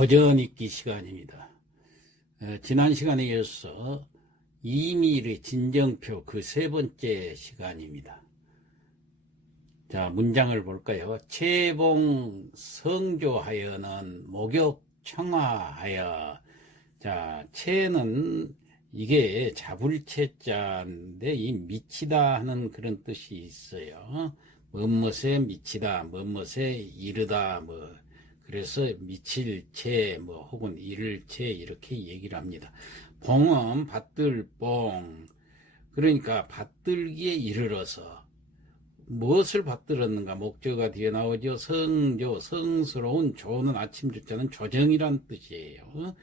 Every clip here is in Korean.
고전 읽기 시간입니다. 지난 시간에 이어서 이밀의 진정표 그 세 번째 시간입니다. 자, 문장을 볼까요? 채봉 성조하여는 목욕 청하하여. 자, 채는 이게 잡을채자인데 이 미치다 하는 그런 뜻이 있어요. 뭐뭇에 미치다, 뭐뭇에 이르다, 그래서 미칠 채, 혹은 이를 채 이렇게 얘기를 합니다. 봉은 받들봉. 그러니까 받들기에 이르러서 무엇을 받들었는가? 목조가 뒤에 나오죠. 성조, 성스러운 조는 아침 조자는 조정이란 뜻이에요.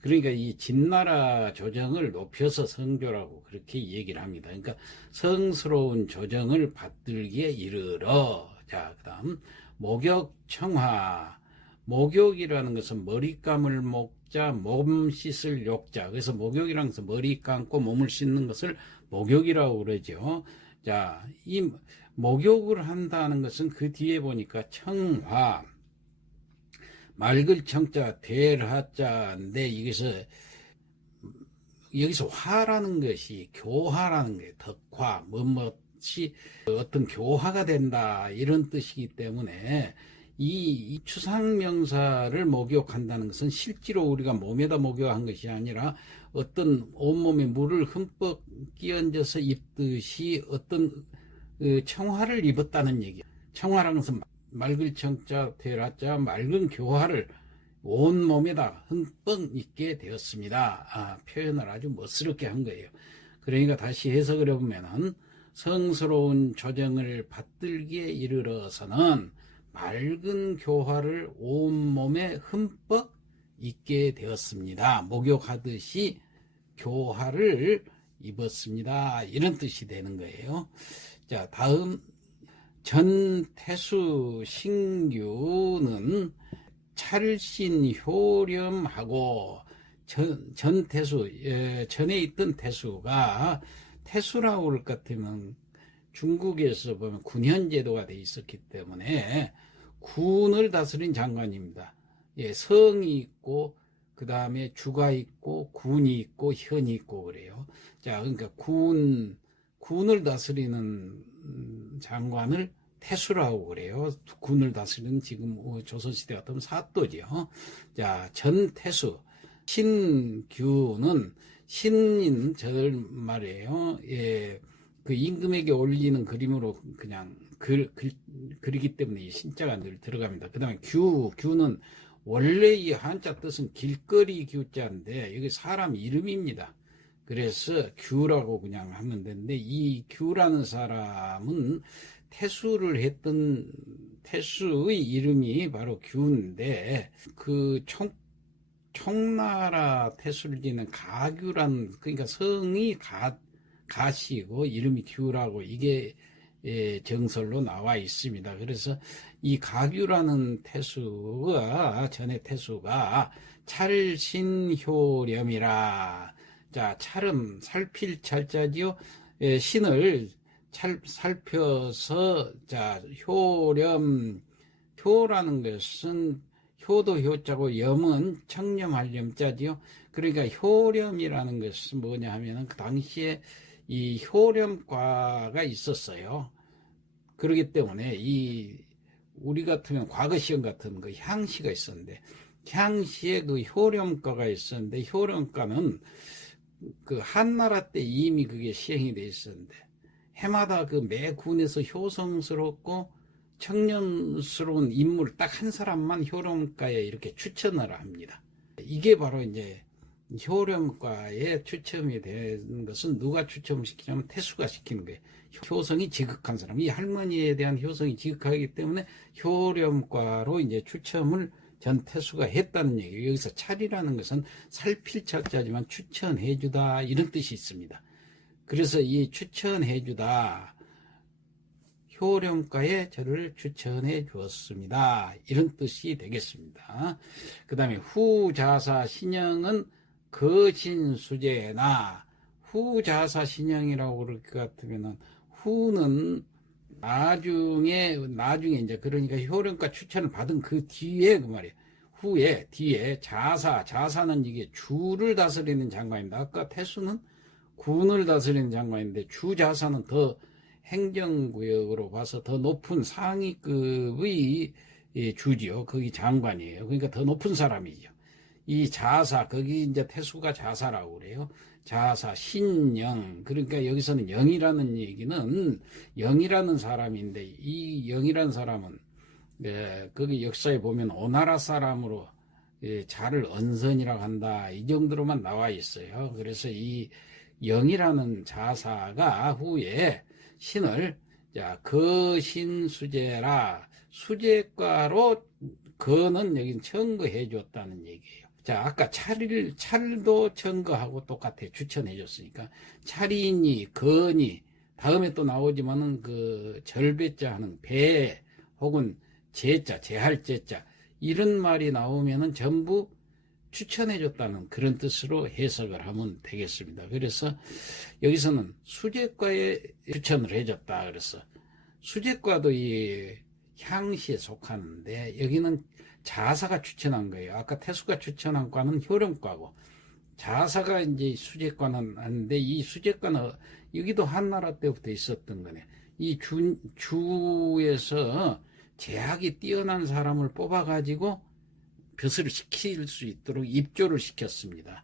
그러니까 이 진나라 조정을 높여서 성조라고 그렇게 얘기를 합니다. 그러니까 성스러운 조정을 받들기에 이르러. 자, 그 다음 목욕 청하. 목욕이라는 것은 머리 감을 목자, 몸 씻을 욕자. 그래서 목욕이라는 것은 머리 감고 몸을 씻는 것을 목욕이라고 그러죠. 자, 이 목욕을 한다는 것은 그 뒤에 보니까 청화, 맑을 청자, 될 하자인데 여기서 화라는 것이 교화라는 거예요. 덕화, 뭐뭇이 어떤 교화가 된다 이런 뜻이기 때문에 이 추상명사를 목욕한다는 것은 실제로 우리가 몸에다 목욕한 것이 아니라 어떤 온몸에 물을 흠뻑 끼얹어서 입듯이 어떤 청화를 입었다는 얘기예요. 청화라는 것은 맑을 청자 대라자 맑은 교화를 온몸에다 흠뻑 입게 되었습니다. 표현을 아주 멋스럽게 한 거예요. 그러니까 다시 해석을 해보면은 성스러운 조정을 받들기에 이르러서는 맑은 교화를 온몸에 흠뻑 입게 되었습니다. 목욕하듯이 교화를 입었습니다. 이런 뜻이 되는 거예요. 자, 다음 전태수 신규는 찰신 효렴하고 전태수, 전에 있던 태수가 태수라고 할 것 같으면 중국에서 보면 군현제도가 돼 있었기 때문에 군을 다스린 장관입니다. 성이 있고 그 다음에 주가 있고 군이 있고 현이 있고 그래요. 자, 그러니까 군을 다스리는 장관을 태수라고 그래요. 군을 다스리는 지금 조선시대 같으면 사또죠. 자, 전태수 신규는 신인 절 말이에요. 그 임금에게 올리는 그림으로 그냥 그리기 때문에 이 신자가 늘 들어갑니다. 그 다음에 규는 원래 이 한자 뜻은 길거리 규자인데 여기 사람 이름입니다. 그래서 규라고 그냥 하면 되는데 이 규라는 사람은 태수를 했던 태수의 이름이 바로 규인데 그 총나라 태수를 지는 가규란 그러니까 성이 가시고 이름이 규라고 이게 정설로 나와 있습니다. 그래서 이 가규라는 태수가 전에 태수가 찰신효렴이라. 자, 찰은 살필 찰자지요. 신을 살펴서 자 효렴 효라는 것은 효도 효자고 염은 청렴할 염자지요. 그러니까 효렴이라는 것은 뭐냐 하면은 그 당시에 이 효렴과가 있었어요. 그렇기 때문에 우리 같으면 과거 시험 같은 그 향시가 있었는데 향시에 그 효렴과가 있었는데 효렴과는 그 한나라 때 이미 그게 시행이 돼 있었는데 해마다 그 매 군에서 효성스럽고 청렴스러운 인물 딱 한 사람만 효렴과에 이렇게 추천을 합니다. 이게 바로 이제 효렴과에 추첨이 된 것은 누가 추첨시키냐면 태수가 시키는 거예요. 효성이 지극한 사람, 이 할머니에 대한 효성이 지극하기 때문에 효렴과로 이제 추첨을 전태수가 했다는 얘기예요. 여기서 찰이라는 것은 살필 찰자지만 추천해주다 이런 뜻이 있습니다. 그래서 이 추천해주다 효렴과에 저를 추천해 주었습니다. 이런 뜻이 되겠습니다. 그 다음에 후자사 신형은 거신수제나. 후자사 신형이라고 그럴 것 같으면은 후는 나중에 이제 그러니까 효령과 추천을 받은 그 뒤에 그 말이에요. 후에 뒤에 자사는 이게 주를 다스리는 장관입니다. 아까 태수는 군을 다스리는 장관인데 주자사는 더 행정구역으로 봐서 더 높은 상위급의 주지요. 거기 장관이에요. 그러니까 더 높은 사람이죠. 이 자사, 거기 이제 태수가 자사라고 그래요. 자사, 신영. 그러니까 여기서는 영이라는 얘기는 영이라는 사람인데, 이 영이라는 사람은 거기 역사에 보면 오나라 사람으로 자를 언선이라고 한다. 이 정도로만 나와 있어요. 그래서 이 영이라는 자사가 후에 신을 거신수제라, 수제과로 거는 여긴 청거해 줬다는 얘기예요. 자, 아까 찰도 청거하고 똑같아. 추천해 줬으니까. 찰이니, 거니, 다음에 또 나오지만은 그 절배자 하는 배, 혹은 제자, 제할 제자, 이런 말이 나오면은 전부 추천해 줬다는 그런 뜻으로 해석을 하면 되겠습니다. 그래서 여기서는 수제과에 추천을 해줬다. 그래서 수제과도 이 향시에 속하는데 여기는 자사가 추천한 거예요. 아까 태수가 추천한 과는 효령과고, 자사가 이제 수제과는 하는데, 이 수제과는 여기도 한나라 때부터 있었던 거네. 이 주에서 제학이 뛰어난 사람을 뽑아가지고 벼슬을 시킬 수 있도록 입조를 시켰습니다.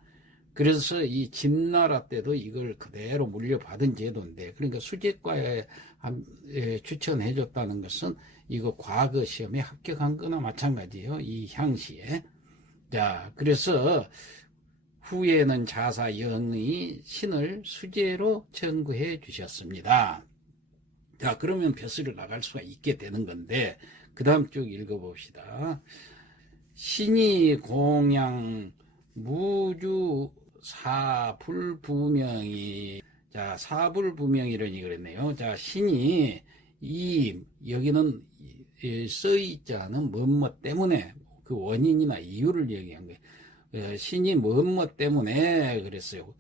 그래서 이 진나라 때도 이걸 그대로 물려받은 제도인데, 그러니까 수제과에 추천해줬다는 것은 이거 과거 시험에 합격한 거나 마찬가지예요. 이 향시에. 자, 그래서 후에는 자사 영의 신을 수제로 청구해 주셨습니다. 자, 그러면 벼슬을 나갈 수가 있게 되는 건데, 그 다음 쭉 읽어봅시다. 신이 공양 무주 사불부명이, 자, 사불부명이라니 그랬네요. 자, 신이 여기는 써있자는 뭐뭐 때문에, 그 원인이나 이유를 얘기한 거예요. 신이 뭐뭐 때문에 그랬어요.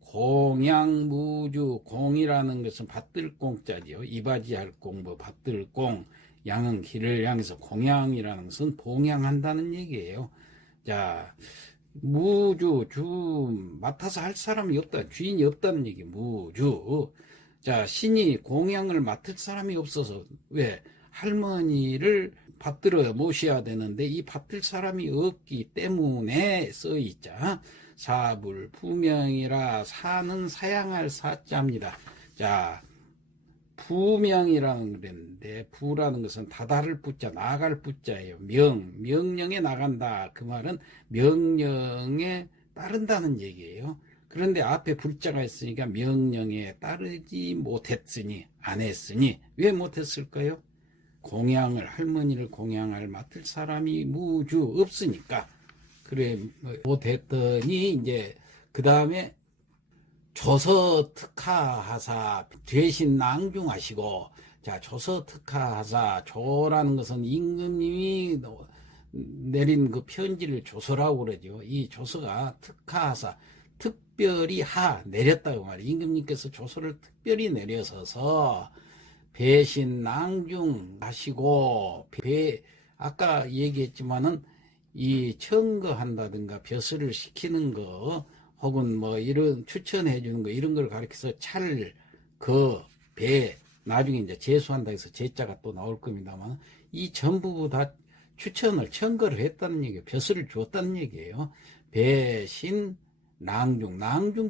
공양무주, 공이라는 것은 받들 공자지요. 이바지할 공부, 받들 공, 양은 길을 향해서 공양이라는 것은 봉양한다는 얘기예요. 자, 무주, 주 맡아서 할 사람이 없다, 주인이 없다는 얘기. 무주. 자, 신이 공양을 맡을 사람이 없어서, 왜? 할머니를 받들어 모셔야 되는데 이 받들 사람이 없기 때문에 써있자. 사불 부명이라, 사는 사양할 사자입니다. 자, 부명이라는 그랬는데, 부라는 것은 다다를 부자, 나갈 부자예요. 명령에 나간다. 그 말은 명령에 따른다는 얘기예요. 그런데 앞에 불자가 있으니까 명령에 따르지 못했으니, 안 했으니, 왜 못했을까요? 할머니를 공양할 맡을 사람이 무주 없으니까. 그래, 못했더니, 이제, 그 다음에 조서 특하하사, 대신 낭중하시고, 자, 조서 특하하사, 조라는 것은 임금님이 내린 그 편지를 조서라고 그러죠. 이 조서가 특하하사, 특별히 내렸다고 말이에요. 임금님께서 조서를 특별히 내려서서 배신 낭중하시고, 아까 얘기했지만은 이 청거한다든가 벼슬을 시키는 거, 혹은 뭐 이런 추천해 주는 거, 이런 걸 가리켜서 배, 나중에 이제 제수한다 해서 제자가 또 나올 겁니다만, 이 전부 다 청거를 했다는 얘기예요. 벼슬을 주었다는 얘기예요. 배신 낭중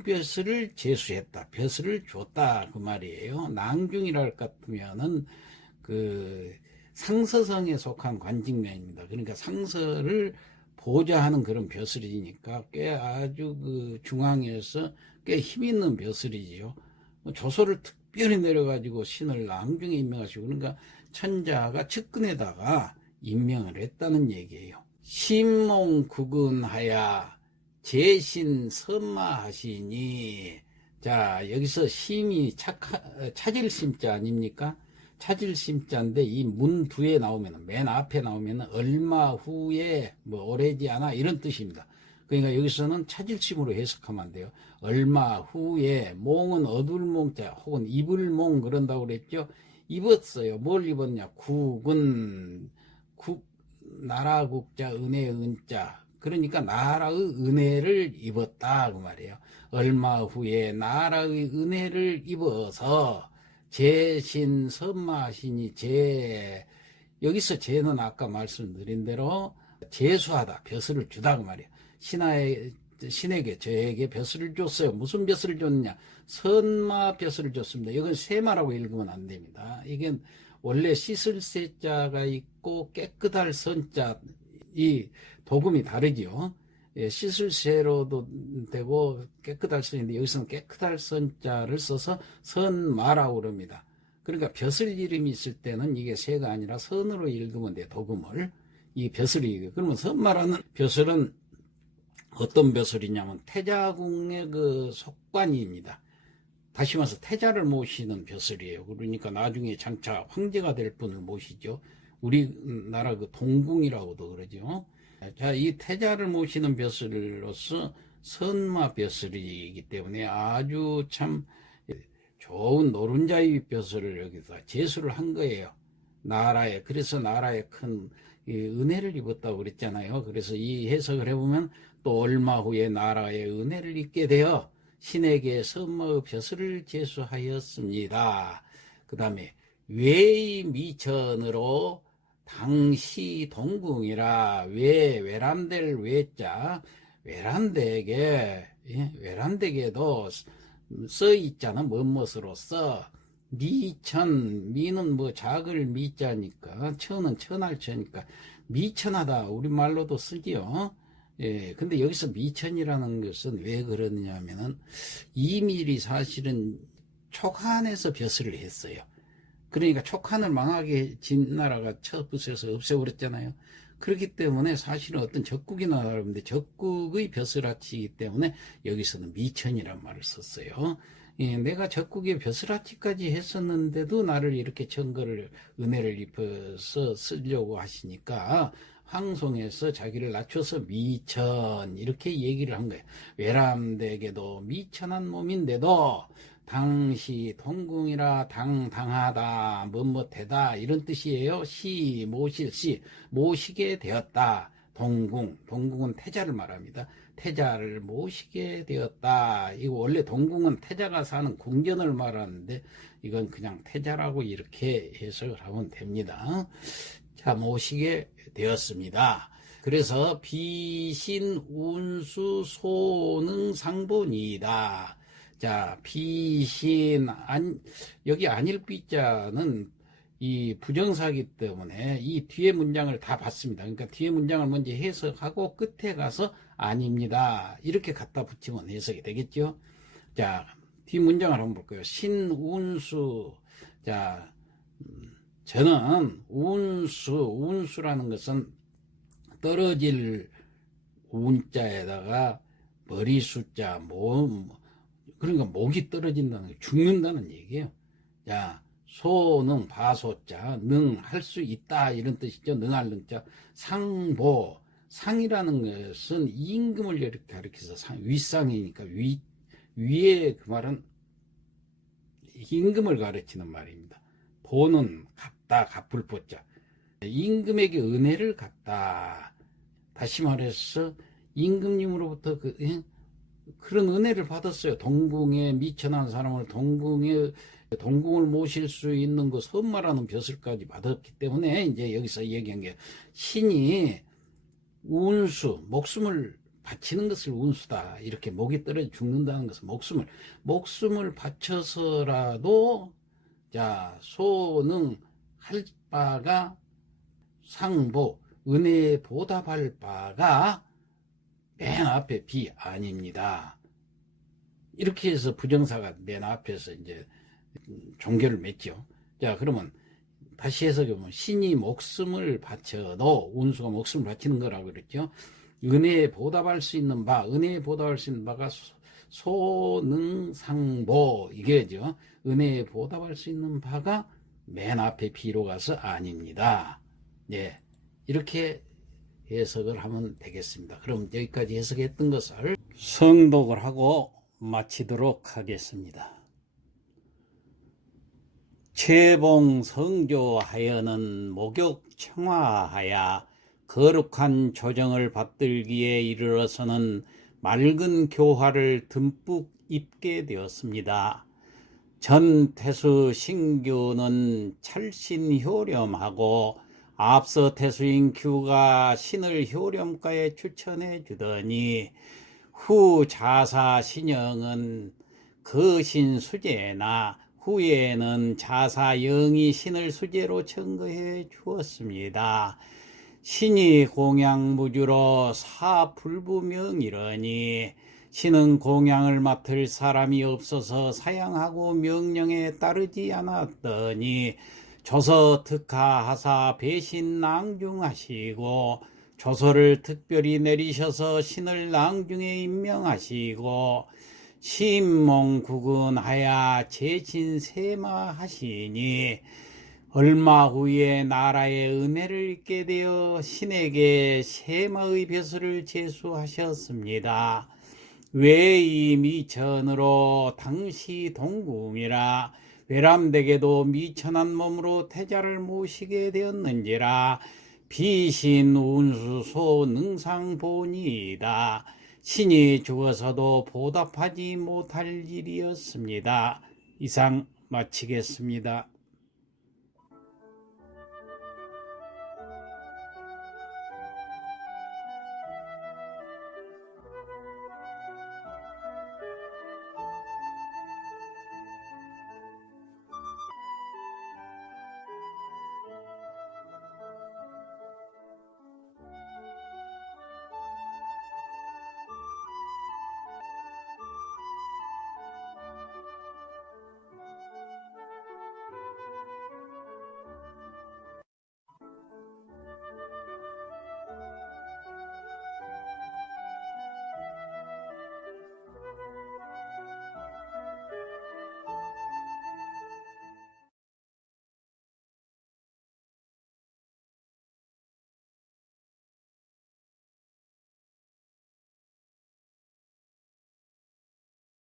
벼슬을 제수했다, 벼슬을 줬다, 그 말이에요. 낭중이라 할 것 같으면은 그 상서성에 속한 관직명입니다. 그러니까 상서를 보좌하는 그런 벼슬이니까 꽤 아주 그 중앙에서 꽤 힘있는 벼슬이지요. 조서를 특별히 내려가지고 신을 낭중에 임명하시고, 그러니까 천자가 측근에다가 임명을 했다는 얘기예요. 심몽구근하야 제신 선마하시니. 자, 여기서 심이 찾을 심자 아닙니까? 찾을 심자인데, 이 문 뒤에 나오면, 맨 앞에 나오면 얼마 후에 뭐 오래지 않아, 이런 뜻입니다. 그러니까 여기서는 찾을 심으로 해석하면 안 돼요. 얼마 후에, 몽은 얻을 몽자, 혹은 입을 몽 그런다고 그랬죠. 입었어요. 뭘 입었냐? 나라국자 은혜의 은자, 그러니까 나라의 은혜를 입었다 그 말이에요. 얼마 후에 나라의 은혜를 입어서 제신 선마하시니, 여기서 제는 아까 말씀드린 대로 제수하다, 벼슬을 주다 그 말이에요. 신에게, 저에게 벼슬을 줬어요. 무슨 벼슬을 줬느냐? 선마 벼슬을 줬습니다. 이건 세마라고 읽으면 안 됩니다. 이게 원래 씻을 세자가 있고 깨끗할 선자, 이 도금이 다르지요. 예, 씻을 세로도 되고 깨끗할 선인데, 여기서는 깨끗할 선자를 써서 선마라고 그럽니다. 그러니까 벼슬 이름이 있을 때는 이게 세가 아니라 선으로 읽으면 돼, 도금을. 이 벼슬이. 그러면 선마라는 벼슬은 어떤 벼슬이냐면 태자궁의 그 속관이입니다. 다시 말해서 태자를 모시는 벼슬이에요. 그러니까 나중에 장차 황제가 될 분을 모시죠. 우리나라 그 동궁이라고도 그러죠. 자, 이 태자를 모시는 벼슬로서 선마 벼슬이기 때문에 아주 참 좋은 노른자의 벼슬을 여기서 제수를 한 거예요. 나라에. 그래서 나라에 큰 은혜를 입었다고 그랬잖아요. 그래서 이 해석을 해보면 또 얼마 후에 나라에 은혜를 입게 되어 신에게 선마의 벼슬을 제수하였습니다. 그 다음에 외의 미천으로 당시 동궁이라, 외람될 외자, 외람되게도 써 있잖아. 뭐뭇으로써 미천, 미는 뭐 작을 미자니까, 천은 천할 천이니까 미천하다 우리말로도 쓰지요. 예, 근데 여기서 미천이라는 것은 왜 그러느냐 하면은 이밀이 사실은 촉한에서 벼슬을 했어요. 그러니까 촉한을 망하게 진 나라가 쳐부숴서 없애버렸잖아요. 그렇기 때문에 사실은 어떤 적국이나 나라인데 적국의 벼슬아치이기 때문에 여기서는 미천이란 말을 썼어요. 예, 내가 적국의 벼슬아치까지 했었는데도 나를 이렇게 천거를, 은혜를 입혀서 쓰려고 하시니까 황송해서 자기를 낮춰서 미천, 이렇게 얘기를 한 거예요. 외람되게도 미천한 몸인데도 당시 동궁이라 당당하다, 뭐뭐되다, 이런 뜻이에요. 모시게 되었다. 동궁은 태자를 말합니다. 태자를 모시게 되었다. 이거 원래 동궁은 태자가 사는 궁전을 말하는데 이건 그냥 태자라고 이렇게 해석을 하면 됩니다. 자, 모시게 되었습니다. 그래서 비신 운수 소능 상본이다. 자, 비신, 여기 안일비자는 이 부정사기 때문에 이 뒤에 문장을 다 봤습니다. 그러니까 뒤에 문장을 먼저 해석하고 끝에 가서 아닙니다, 이렇게 갖다 붙이면 해석이 되겠죠. 자, 뒤 문장을 한번 볼까요? 신운수. 자, 저는 운수라는 것은 떨어질 운자에다가 머리 숫자, 그러니까 목이 떨어진다는, 죽는다는 얘기예요. 자, 소능, 바소자, 능, 할 수 있다, 이런 뜻이죠. 능할 능자. 상보, 상이라는 것은 임금을 이렇게 가리켜서 윗상이니까, 위에 그 말은 임금을 가르치는 말입니다. 보는 갚다, 갚을 보자. 임금에게 은혜를 갚다. 다시 말해서 임금님으로부터 그런 은혜를 받았어요. 동궁에 미천한 사람을 동궁을 모실 수 있는 그 선마라는 벼슬까지 받았기 때문에 이제 여기서 얘기한 게, 신이 운수, 목숨을 바치는 것을 운수다, 이렇게 목이 떨어져 죽는다는 것은 목숨을 바쳐서라도, 자, 소능 할 바가, 상보, 은혜에 보답할 바가 맨 앞에 비 아닙니다. 이렇게 해서 부정사가 맨 앞에서 이제 종교를 맺죠. 자, 그러면 다시 해석해보면, 신이 목숨을 바쳐도 운수가 목숨을 바치는 거라고 그랬죠. 은혜에 보답할 수 있는 바가 소능상보, 이게죠. 은혜에 보답할 수 있는 바가 맨 앞에 비로 가서 아닙니다. 예, 이렇게 해석을 하면 되겠습니다. 그럼 여기까지 해석했던 것을 성독을 하고 마치도록 하겠습니다. 최봉 성조하여는 목욕 청화하야 거룩한 조정을 받들기에 이르러서는 맑은 교화를 듬뿍 입게 되었습니다. 전 태수 신규는 찰신 효렴하고 앞서 태수인 규가 신을 효렴가에 추천해 주더니 후 자사 신영은 거신 수제나 후에는 자사 영이 신을 수제로 청거해 주었습니다. 신이 공양무주로 사불부명이러니 신은 공양을 맡을 사람이 없어서 사양하고 명령에 따르지 않았더니 조서 특하하사 배신 낭중하시고 조서를 특별히 내리셔서 신을 낭중에 임명하시고 신몽구근하야 제신세마하시니 얼마 후에 나라의 은혜를 입게 되어 신에게 세마의 벼슬을 제수하셨습니다. 외이 미천으로 당시 동궁이라 외람되게도 미천한 몸으로 태자를 모시게 되었는지라 비신 운수소 능상보니이다. 신이 죽어서도 보답하지 못할 일이었습니다. 이상 마치겠습니다.